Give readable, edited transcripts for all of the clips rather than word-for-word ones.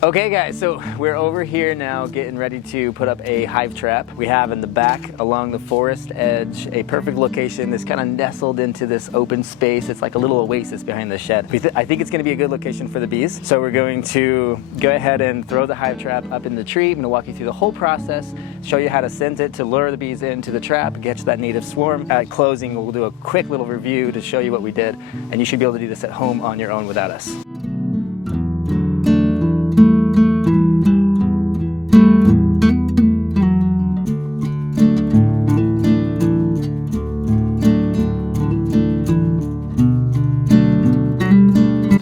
Okay guys, so we're over here now getting ready to put up a hive trap. We have in the back along the forest edge a perfect location that's kind of nestled into this open space. It's like a little oasis behind the shed. I think it's going to be a good location for the bees. So we're going to go ahead and throw the hive trap up in the tree. I'm going to walk you through the whole process, show you how to scent it to lure the bees into the trap, get you that native swarm. At closing, we'll do a quick little review to show you what we did, and you should be able to do this at home on your own without us.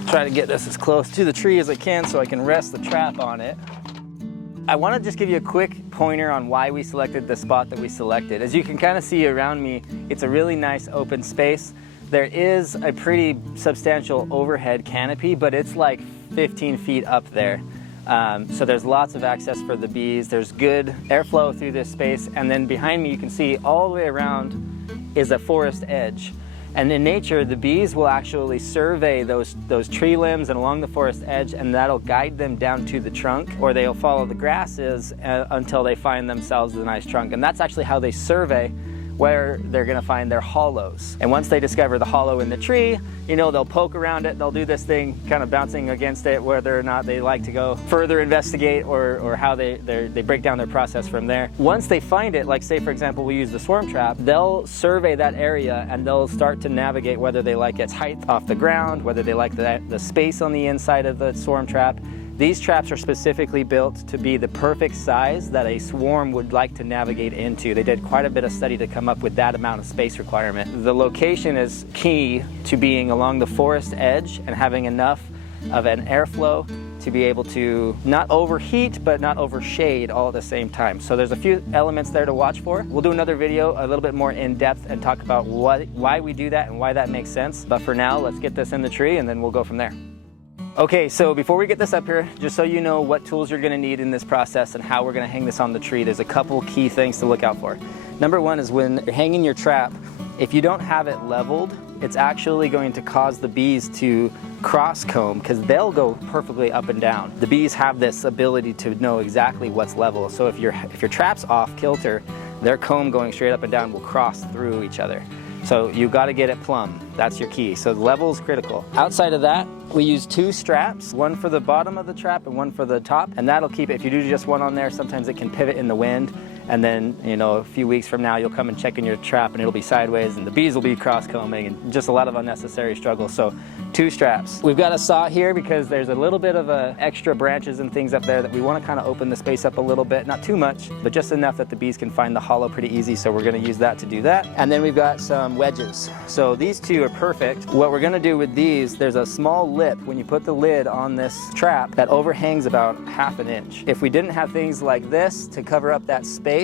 Try to get this as close to the tree as I can so I can rest the trap on it. I want to just give you a quick pointer on why we selected the spot that we selected. As you can kind of see around me, it's a really nice open space. There is a pretty substantial overhead canopy, but it's like 15 feet up there. So there's lots of access for the bees. There's good airflow through this space. And then behind me, you can see all the way around is a forest edge. And in nature, the bees will actually survey those tree limbs and along the forest edge, and that'll guide them down to the trunk, or they'll follow the grasses until they find themselves a nice trunk. And that's actually how they survey where they're gonna find their hollows. And once they discover the hollow in the tree, you know, they'll poke around it, they'll do this thing kind of bouncing against it, whether or not they like to go further investigate or how they break down their process from there. Once they find it, like say for example we use the swarm trap, they'll survey that area and they'll start to navigate whether they like its height off the ground, whether they like the space on the inside of the swarm trap. These traps are specifically built to be the perfect size that a swarm would like to navigate into. They did quite a bit of study to come up with that amount of space requirement. The location is key to being along the forest edge and having enough of an airflow to be able to not overheat but not overshade all at the same time. So there's a few elements there to watch for. We'll do another video a little bit more in depth and talk about why we do that and why that makes sense. But for now, let's get this in the tree and then we'll go from there. Okay, so before we get this up here, just so you know what tools you're gonna need in this process and how we're gonna hang this on the tree, there's a couple key things to look out for. Number one is when you're hanging your trap, if you don't have it leveled, it's actually going to cause the bees to cross comb because they'll go perfectly up and down. The bees have this ability to know exactly what's level. So if your trap's off kilter, their comb going straight up and down will cross through each other. So you got to get it plumb. That's your key. So the level is critical. Outside of that, we use 2 straps, one for the bottom of the trap and one for the top, and that'll keep it. If you do just one on there, sometimes it can pivot in the wind, and then, you know, a few weeks from now, you'll come and check in your trap and it'll be sideways and the bees will be cross-combing and just a lot of unnecessary struggle. So 2 straps. We've got a saw here because there's a little bit of extra branches and things up there that we want to kind of open the space up a little bit, not too much, but just enough that the bees can find the hollow pretty easy. So we're going to use that to do that. And then we've got some wedges. So these 2 are perfect. What we're going to do with these, there's a small lip when you put the lid on this trap that overhangs about 1/2 inch. If we didn't have things like this to cover up that space,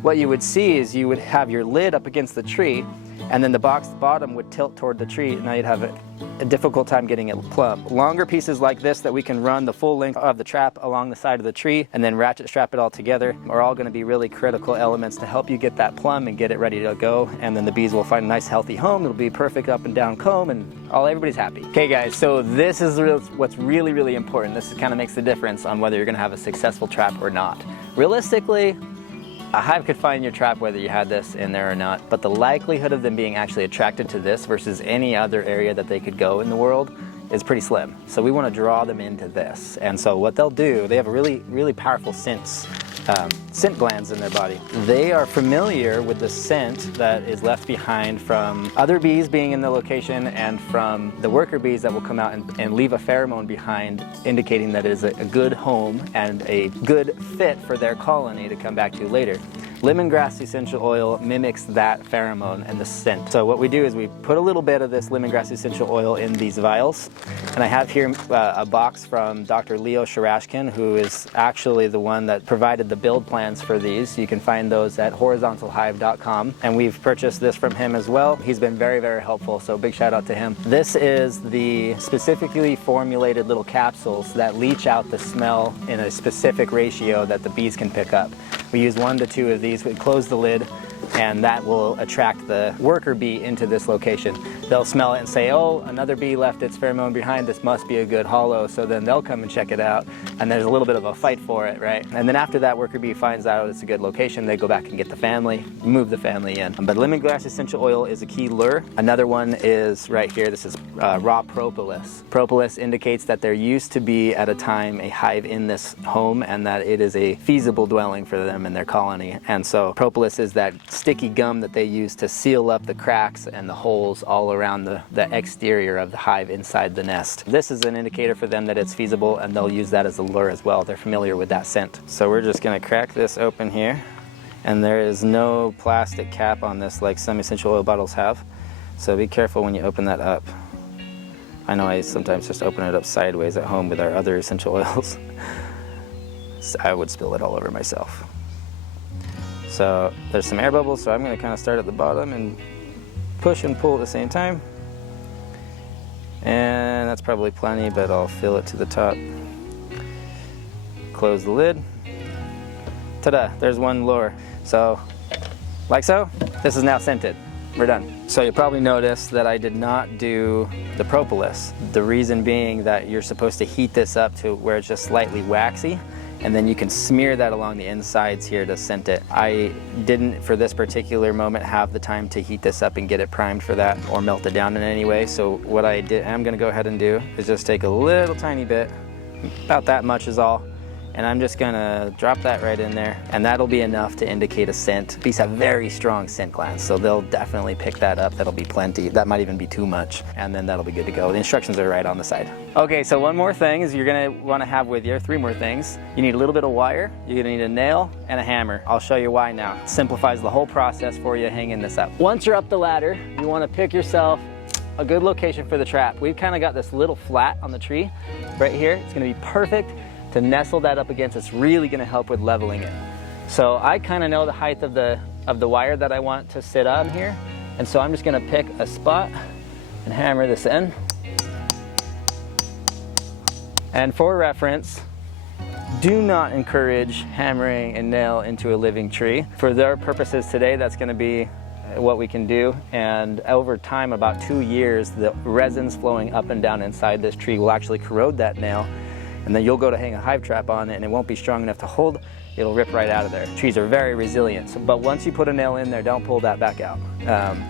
what you would see is you would have your lid up against the tree and then the box bottom would tilt toward the tree, and now you'd have a difficult time getting it plumb. Longer pieces like this that we can run the full length of the trap along the side of the tree and then ratchet strap it all together are all going to be really critical elements to help you get that plumb and get it ready to go, and then the bees will find a nice healthy home. It'll be perfect up and down comb and everybody's happy. Okay guys, so this is what's really important. This kind of makes the difference on whether you're going to have a successful trap or not. Realistically, a hive could find your trap whether you had this in there or not, but the likelihood of them being actually attracted to this versus any other area that they could go in the world is pretty slim. So we want to draw them into this. And so what they'll do, they have a really powerful scent glands in their body. They are familiar with the scent that is left behind from other bees being in the location and from the worker bees that will come out and leave a pheromone behind, indicating that it is a good home and a good fit for their colony to come back to later. Lemongrass essential oil mimics that pheromone and the scent. So what we do is we put a little bit of this lemongrass essential oil in these vials. And I have here a box from Dr. Leo Sharashkin, who is actually the one that provided the build plans for these. You can find those at horizontalhive.com. And we've purchased this from him as well. He's been very helpful, so big shout out to him. This is the specifically formulated little capsules that leach out the smell in a specific ratio that the bees can pick up. We use 1 to 2 of these. We close the lid, and that will attract the worker bee into this location. they'll smell it and say, oh, another bee left its pheromone behind, this must be a good hollow, so then they'll come and check it out, and there's a little bit of a fight for it, right? And then after that worker bee finds out it's a good location, they go back and get the family, move the family in. But lemongrass essential oil is a key lure. Another one is right here, this is raw propolis. Propolis indicates that there used to be at a time a hive in this home and that it is a feasible dwelling for them and their colony. And so propolis is that sticky gum that they use to seal up the cracks and the holes all around the exterior of the hive inside the nest. This is an indicator for them that it's feasible, and they'll use that as a lure as well. They're familiar with that scent. So we're just gonna crack this open here, and there is no plastic cap on this like some essential oil bottles have. So be careful when you open that up. I know I sometimes just open it up sideways at home with our other essential oils. So I would spill it all over myself. So there's some air bubbles, so I'm gonna kind of start at the bottom and push and pull at the same time. And that's probably plenty, but I'll fill it to the top. Close the lid. Ta-da, there's one lure. So, like so, this is now scented. We're done. So you probably noticed that I did not do the propolis. The reason being that you're supposed to heat this up to where it's just slightly waxy, and then you can smear that along the insides here to scent it. I didn't, for this particular moment, have the time to heat this up and get it primed for that or melt it down in any way. So what I'm gonna go ahead and do is just take a little tiny bit, about that much is all, and I'm just gonna drop that right in there, and that'll be enough to indicate a scent. Bees have very strong scent glands, so they'll definitely pick that up. That'll be plenty. That might even be too much, and then that'll be good to go. The instructions are right on the side. Okay, so one more thing is you're gonna wanna have with you, 3 more things. You need a little bit of wire, you're gonna need a nail, and a hammer. I'll show you why now. It simplifies the whole process for you hanging this up. Once you're up the ladder, you wanna pick yourself a good location for the trap. We've kind of got this little flat on the tree right here. It's gonna be perfect to nestle that up against. It's really gonna help with leveling it. So I kind of know the height of the wire that I want to sit on here, and so I'm just gonna pick a spot and hammer this in. And for reference, do not encourage hammering a nail into a living tree. For their purposes today, that's gonna be what we can do, and over time, about 2 years, the resins flowing up and down inside this tree will actually corrode that nail, and then you'll go to hang a hive trap on it and it won't be strong enough to hold. It'll rip right out of there. Trees are very resilient, but once you put a nail in there, don't pull that back out.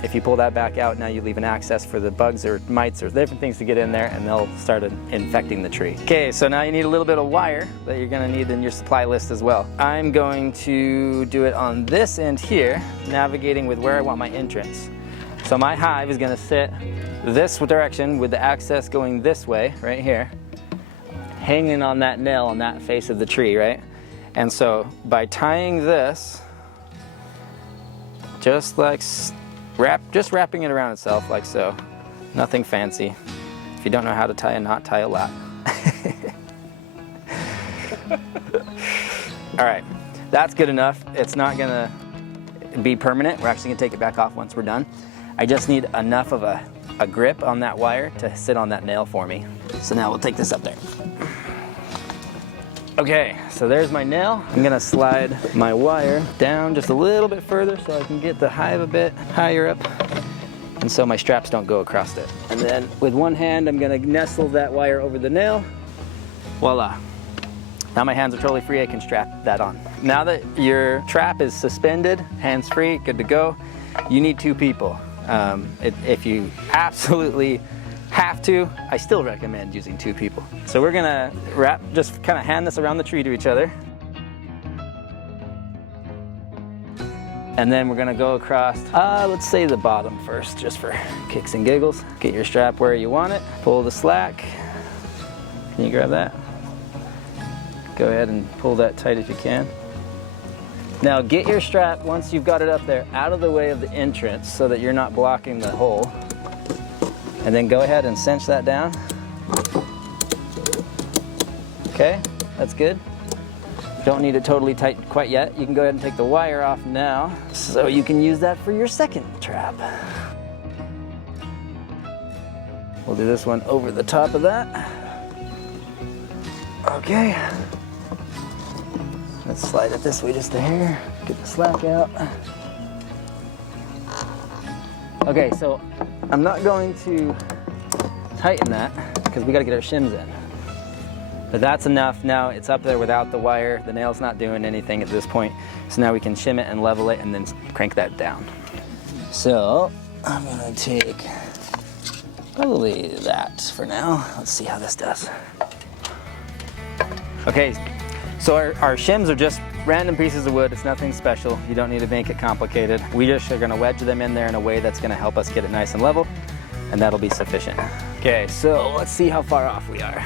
If you pull that back out, now you leave an access for the bugs or mites or different things to get in there, and they'll start infecting the tree. Okay, so now you need a little bit of wire that you're gonna need in your supply list as well. I'm going to do it on this end here, navigating with where I want my entrance. So my hive is gonna sit this direction with the access going this way, right here, hanging on that nail on that face of the tree, right? And so by tying this, just wrapping it around itself like so, nothing fancy. If you don't know how to tie a knot, tie a lot. All right, that's good enough. It's not gonna be permanent. We're actually gonna take it back off once we're done. I just need enough of a grip on that wire to sit on that nail for me. So now we'll take this up there. Okay, so there's my nail. I'm gonna slide my wire down just a little bit further so I can get the hive a bit higher up, and so my straps don't go across it. And then with one hand, I'm gonna nestle that wire over the nail. Voila. Now my hands are totally free, I can strap that on. Now that your trap is suspended, hands free, good to go, you need 2 people. If you absolutely have to, I still recommend using 2 people. So we're gonna just kind of hand this around the tree to each other. And then we're gonna go across, let's say the bottom first, just for kicks and giggles. Get your strap where you want it, pull the slack. Can you grab that? Go ahead and pull that tight if you can. Now get your strap, once you've got it up there, out of the way of the entrance so that you're not blocking the hole. And then go ahead and cinch that down. Okay, that's good. Don't need it totally tight quite yet. You can go ahead and take the wire off now so you can use that for your second trap. We'll do this one over the top of that. Okay. Let's slide it this way just a hair. Get the slack out. Okay, so I'm not going to tighten that because we got to get our shims in. But that's enough. Now it's up there without the wire. The nail's not doing anything at this point. So now we can shim it and level it and then crank that down. So I'm gonna take probably that for now. Let's see how this does. Okay, so our shims are just random pieces of wood. It's nothing special. You don't need to make it complicated. We just are gonna wedge them in there in a way that's gonna help us get it nice and level, and that'll be sufficient. Okay, so let's see how far off we are.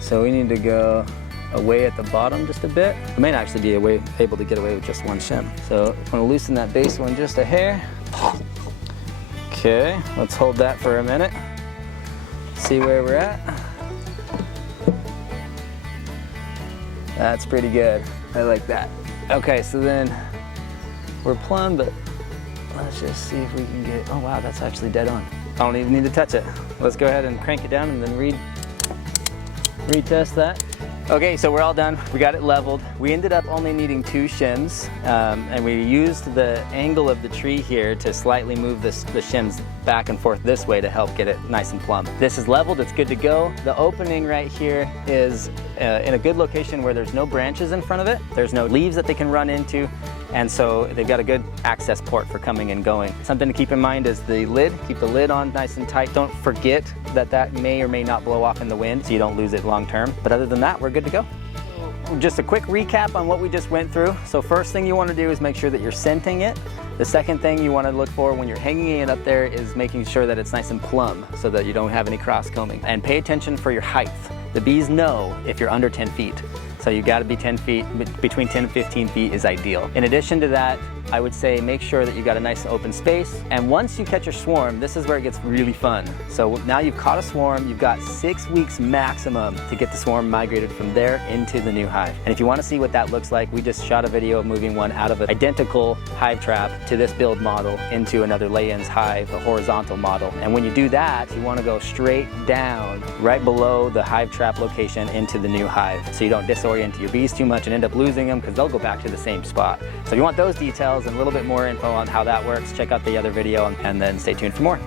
So we need to go away at the bottom just a bit. We may actually be able to get away with just one shim. So I'm gonna loosen that base one just a hair. Okay, let's hold that for a minute. See where we're at. That's pretty good. I like that. Okay, so then we're plumb, but let's just see if we can get, oh wow, that's actually dead on. I don't even need to touch it. Let's go ahead and crank it down and then retest that. Okay, so we're all done. We got it leveled. We ended up only needing 2 shims, and we used the angle of the tree here to slightly move the shims back and forth this way to help get it nice and plumb. This is leveled, it's good to go. The opening right here is in a good location where there's no branches in front of it. There's no leaves that they can run into, and so they've got a good access port for coming and going. Something to keep in mind is the lid. Keep the lid on nice and tight. Don't forget that that may or may not blow off in the wind so you don't lose it long term. But other than that, we're good to go. Just a quick recap on what we just went through. So first thing you want to do is make sure that you're scenting it. The second thing you want to look for when you're hanging it up there is making sure that it's nice and plumb so that you don't have any cross combing. And pay attention for your height. The bees know if you're under 10 feet. So you got to be 10 feet, between 10 and 15 feet is ideal. In addition to that, I would say make sure that you got a nice open space. And once you catch your swarm, this is where it gets really fun. So now you've caught a swarm, you've got 6 weeks maximum to get the swarm migrated from there into the new hive. And if you want to see what that looks like, we just shot a video of moving one out of an identical hive trap to this build model into another Layens hive, a horizontal model. And when you do that, you want to go straight down right below the hive trap location into the new hive. So you don't disorient your bees too much and end up losing them because they'll go back to the same spot. So if you want those details and a little bit more info on how that works, check out the other video and then stay tuned for more.